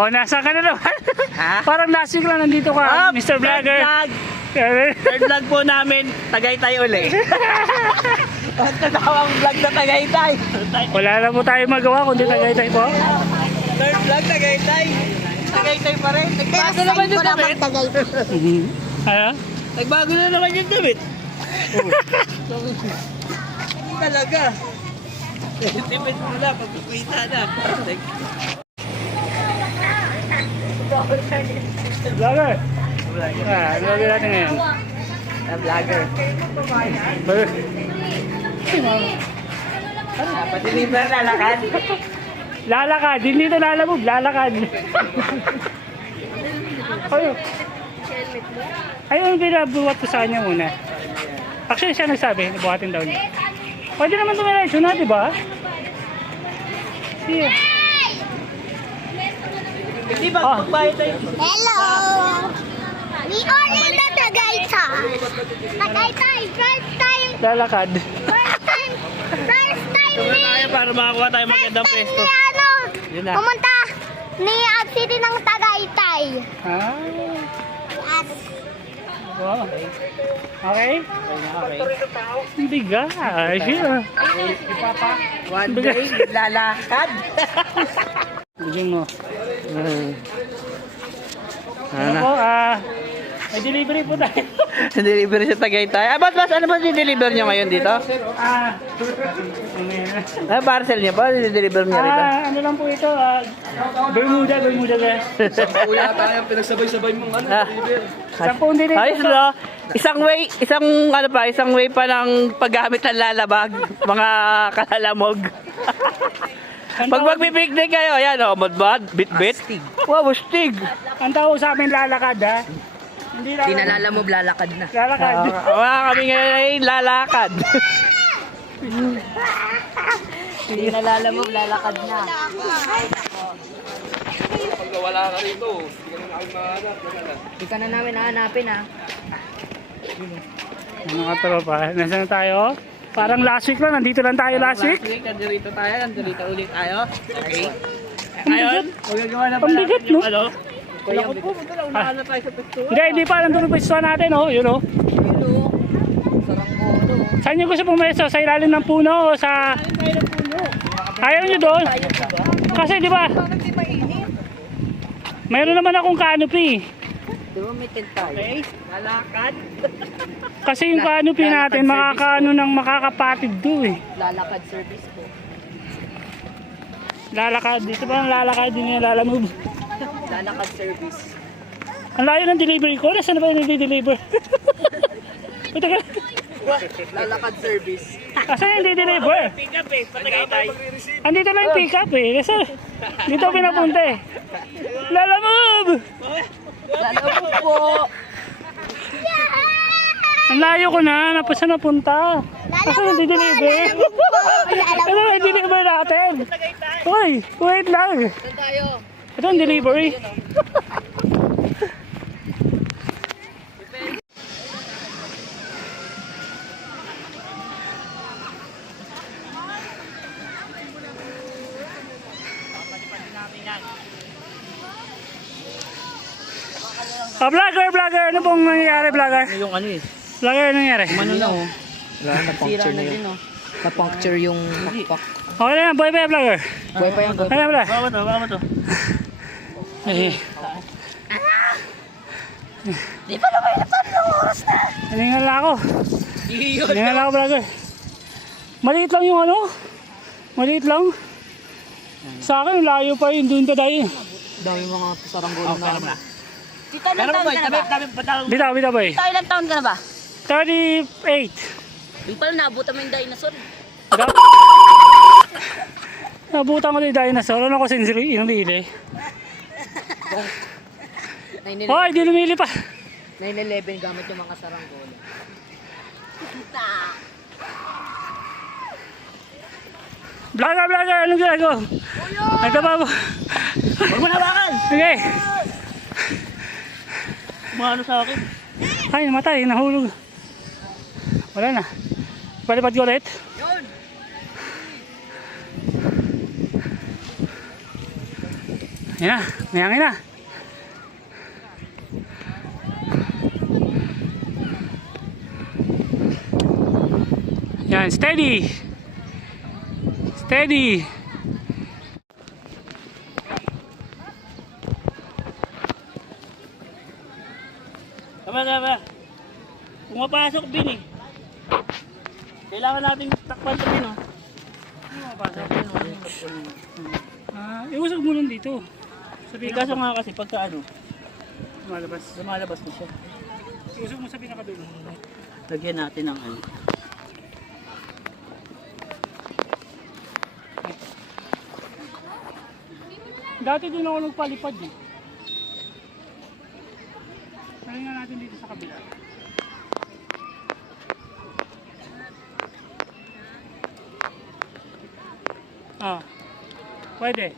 Oh, nasa ka na naman. Ha? Parang last week lang nandito ka, Mr. Vlogger. Third vlog po namin, Tagaytay uli. At natawang vlog na Tagaytay. Wala na po tayo magawa kundi Tagaytay po. Third vlog Tagaytay. Tagaytay pa rin. Nagbago naman yung damit. Ano? Nagbago na naman yung damit. Talaga. Tipid mo na, pagpipita na. Vlogger. Ano gagawin natin ngayon? Vlogger. Pati-deliver na lakad. Lalakad, hindi ito lalamog, lalakad. Ayun. Ayun, binabuhat ko sa kanya muna. Actually, siya nagsabi, nabuhatin daw niya. Pwede naman tumiretso na, di ba? Sige. Hindi ba, magbayad tayo? Hello! We are in the Tagaytay. Tagaytay, first time Lalakad. Tuwa tayo para makakuha tayo magandang pwesto. ni ano, Yun na. pumunta ni City ng Tagaytay. Ah, At wow. Okay? Okay. Hindi ga. Ayun. One day, lalakad. Bigyan mo. Ano Ano po, may delivery po tayo. Deliver sa Tagaytay. Ah, ba't ano ba deliver nyo ngayon dito? Ah, parcel nyo pa? Deliver nyo rito? Ano lang po ito, Bermuda guys. Kuya tayo, pinagsabay-sabay mong ano, Ah. deliver. Sampung din ito. Ayos no? Isang way pa ng paggamit ng lalabag, mga kalalamog. Pag magpipiknik kayo, yan o, modbad, bit-bit. Wow, stig. Ang tawag sa amin lalakad ha. Hindi lalakad. Pinalalamob, lalakad na. Lalakad. Wala kami ngayon ay lalakad. Hindi nalalamob, lalakad na. Pag wala ka rito, hindi ka na namin mahanap. Hindi ka na namin hahanapin ha. Ano ka tropa? Nasaan na tayo? Parang last week lang, nandito lang tayo last week. Nandito tayo, nandito ulit tayo. Okay. Ang bigat. Magagawa na Ang bigat, no? Ano? Kaya po, unahan na tayo sa pwesto. Hindi pa, nandun yung pwesto natin, oh. Yun, oh. Saan nyo gusto pumesto? Sa ilalim ng puno o sa... Ayaw nyo doon? Kasi di ba? Mayroon naman akong canopy. Di ba may tent tayo? Lalakad. Kasi yung canopy natin, makakaano ng makakapatid do eh. Lalakad service po. Lalakad. Dito ba ang lalakad din yung lalamove? Lalakad service. Ang layo ng delivery ko. Nasaan na ba yung nag-deliver? Ito ka. Lalakad service. Kasi yung nag-deliver. Pick up eh, patagay tayo. Andito lang yung pick up eh. Kasi dito pinapunta eh. Lalamove! Lalamob po. Ang layo ko na. Saan napunta? Kasi nag-deliver. Ito ang deliver natin. Uy, wait lang. Saan tayo? Ito ang delivery. Vlogger, ano pong nangyayari, vlogger? Yung ano eh. Vlogger, ano nangyayari? Ano na oh. Sira na din oh. Na-puncture yung pakpak. Okay na yan, boy pa vlogger. Buhay pa yan, buhay pa. Ano pala? Baka mo to. Eh, di pa naman ng oras na. hiningal na ako. Hiningal na ako, vlogger. Maliit lang yung ano? Maliit lang. Sa akin, layo pa yun, doon ka dahil. Dami mga saranggola na. Tito, ilang taon ka na ba? Bitaw, boy. Tito, ilang taon ka na ba? 38. Di pala nabutan mo yung dinosaur. Nabutan ko na yung dinosaur. Ano ko sinsiri? Yung lili. 9/11 Hoy, di lumili pa. 9/11 gamit yung mga saranggola. Vlogger, anong ginagawa? Nagtaba mo. Huwag mo nabakan! Okay. Umano sa akin. Ay, namatay, nahulog. Wala na. Palipad ko ulit. Yan na, mayangin na. Yan, steady. Steady. Tama. Pumapasok din eh. Kailangan natin takpan ito din, oh. Pumapasok din, iusag mo lang dito. Sabi kaso nga kasi pagka ano, lumalabas na siya. Iusag mo sa pinakadulo. Lagyan natin ng ano. Dati din ako nagpalipad eh. Try nga natin dito sa kabila. Pwede.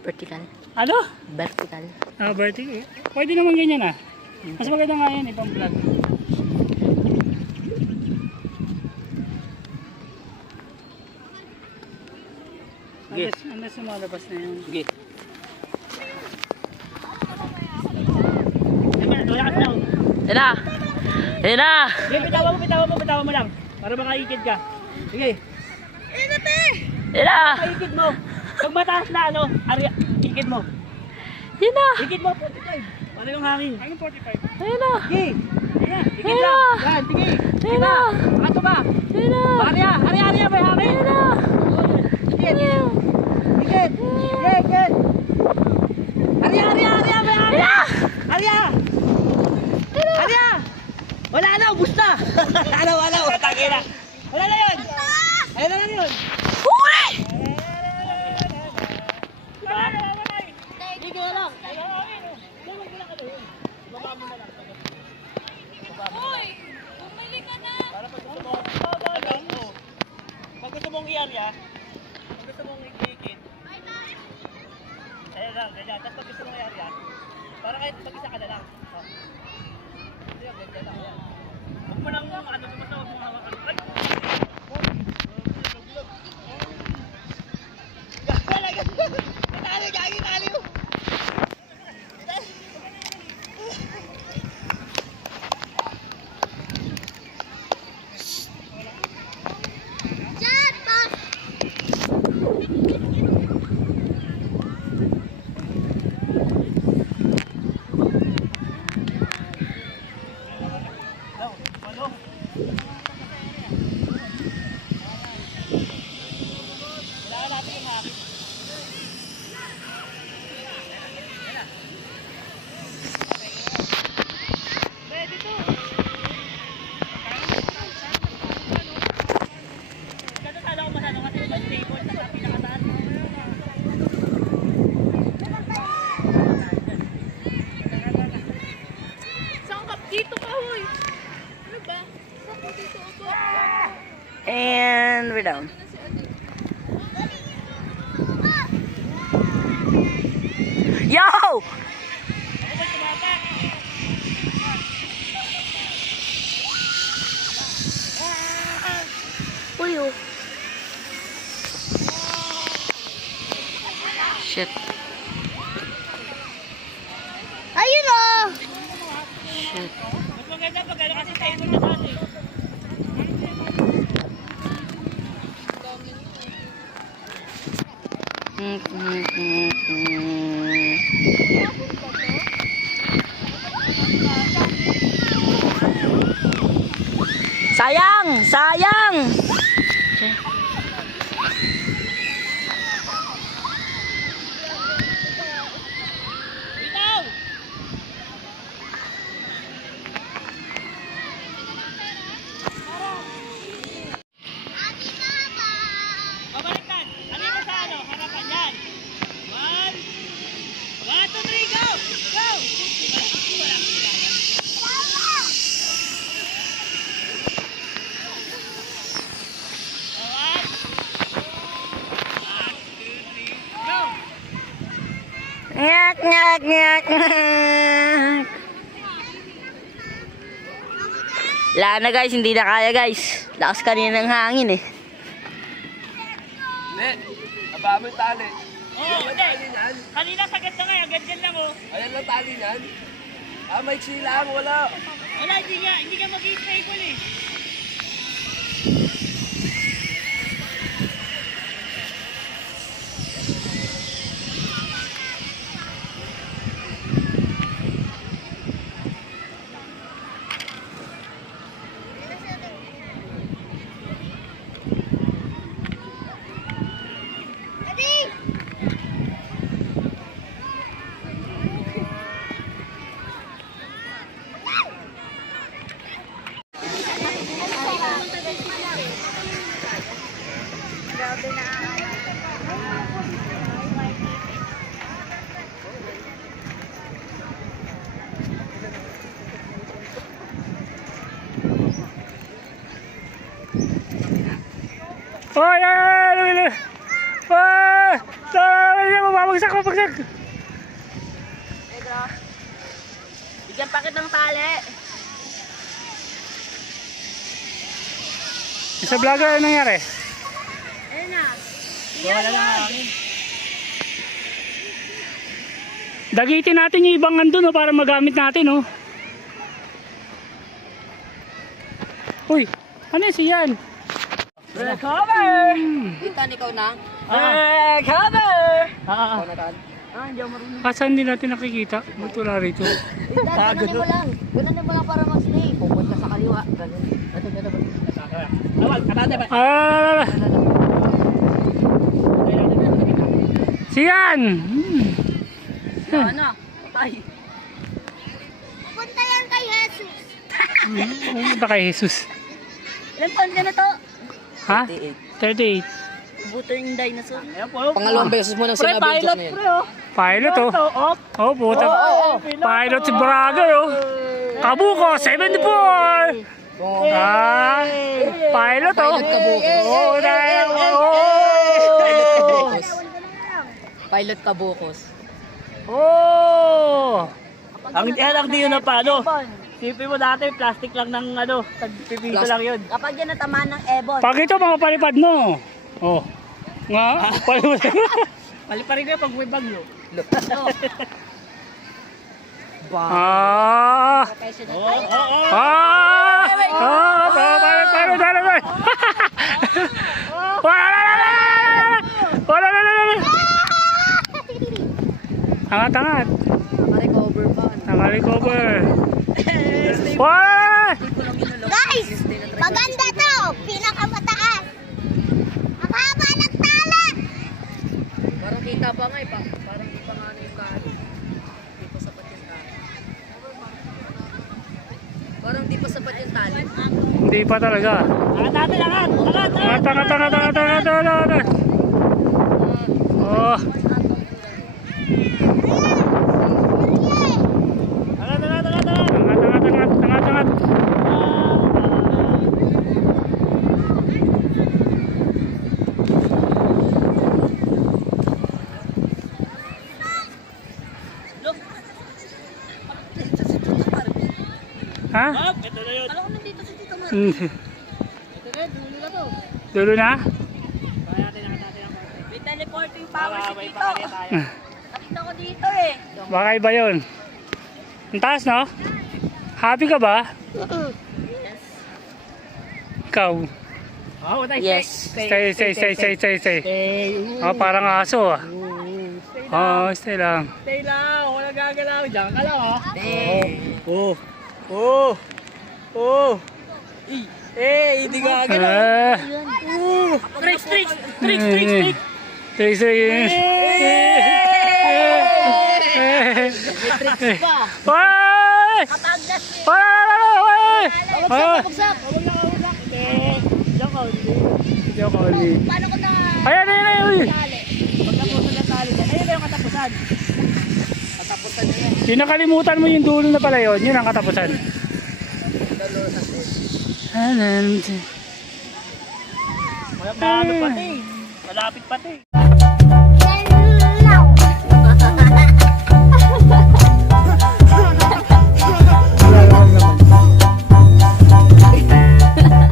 Vertical. Ano? Vertical. Vertical. Pwede naman ganyan ah. Mas maganda nga yan, ibang vlog. Sige. Andas lumalabas na yun. Sige. Yan na! Yan na! Sige, bitawan mo lang. Para makaikid ka. Sige. Yan na! Ikid mo. Pag mataas na ano, ikid mo. Yan na! Ikid mo, 45. Para yung hangin. Anong 45? Yan na! Sige. Ayan, ikid Ayan. lang. Yan, sige. Yan na! Ato ba? Yan na! Arya, may hangin. Yan na! Ikid. Ikid. Ikid. Arya, may hangin. Arya. Arya. Wala na, ubus na. Wala. Tangin na. Wala na yun. Ayun na yun. Huli! Sige lang. Pag gusto mong i-area, pag gusto mong i-ikit, ayun lang, ganyan. Tapos pag gusto mong i-area, para kahit mag-isa ka na lang. Ayun, ganyan lang. Yan. Huwag mo lang ano, basta huwag mong hawakan. Ay! Tali. And we're down. Yo! Uy, oh. Shit. Ayun oh! Shit. Mas maganda pag ano kasi table na kasi. Sayang! Bitaw! Babaliktad. Ano mo sa ano? Harapan yan. 1, 2, 3, go! Go! Ngak, ngak, ngak, ngak. Wala na guys, hindi na kaya guys. Lakas kanina ng hangin eh. Hindi. Aba mo yung tali. Oo, hindi. Kanina sagad na kaya, ganyan lang oh. Ayan lang tali niyan. Ah, may lang, wala. Wala, hindi ka mag-i-stable eh. Hoy, ay! Mababagsak, mababagsak! Bigyan pakit ng tali. Sa vlogger, ano nangyari? Ayun na. Dagitin natin yung ibang andun para magamit natin, oh. Uy, ano yun siyan? Recover! Itan, ikaw na. Recover! Ikaw na, Tan. Kasan din natin nakikita? Ba't wala rito? Itan, gananin mo lang. Gananin mo lang para mag-stay. Pupunta sa kaliwa. Ganun. Ah! Siyan! Ano? Ay. Punta yan kay Jesus. Pumunta kay Jesus. Ilan taon ka na to? Ha? 38. Buto yung dinosaur. Pangalawang beses mo nang sinabi yung joke na yun. Pilot, oh. Oh, puta. Pilot si Braga, oh. Kabuko, 74! Ah, pilot, oh. Pilot Kabuko. Oh, dahil, Pilot Kabukos. oh. Ang di yun na paano? Sipin mo dati, plastic lang ng ano, tagpipito lang yun. Kapag yan natamaan ng ebon. Pag ito, mga palipad mo. Oh. Nga, palipad. Paliparin ka pag may bagyo. Ah. Ah. Paano. Angat. Naka-recover pa. Naka-recover. Wah! Guys, maganda to. Pinakamataas. Ang haba ng tala. Parang kita pa nga eh. Parang di pa nga ano yung kano. Di pa sapat yung tali. Parang di pa sapat yung tali. Hindi pa talaga. Angat. Oh. Angat. Ha? Ito na yun. Alam ko nandito si Tito Mar. Dulo na? May teleporting power si Tito. Nakita ko dito eh. Baka iba yun. Ang taas, no? Happy ka ba? Ikaw. Yes. Stay. Oh, parang aso, ah. Oh, stay lang. Stay lang, wala gagalaw. Diyan ka lang, oh. Hindi gagalaw. Trick. Hoy! Kapagdas eh. Hoy! Bagsak. Joke only. Paano ko na Ayan. tali? Pagtapusan ng tali dyan. Ayun na yung katapusan. Katapusan na yan. Yung nakalimutan mo yung dulo na pala yun, yun ang katapusan. Malapit pati.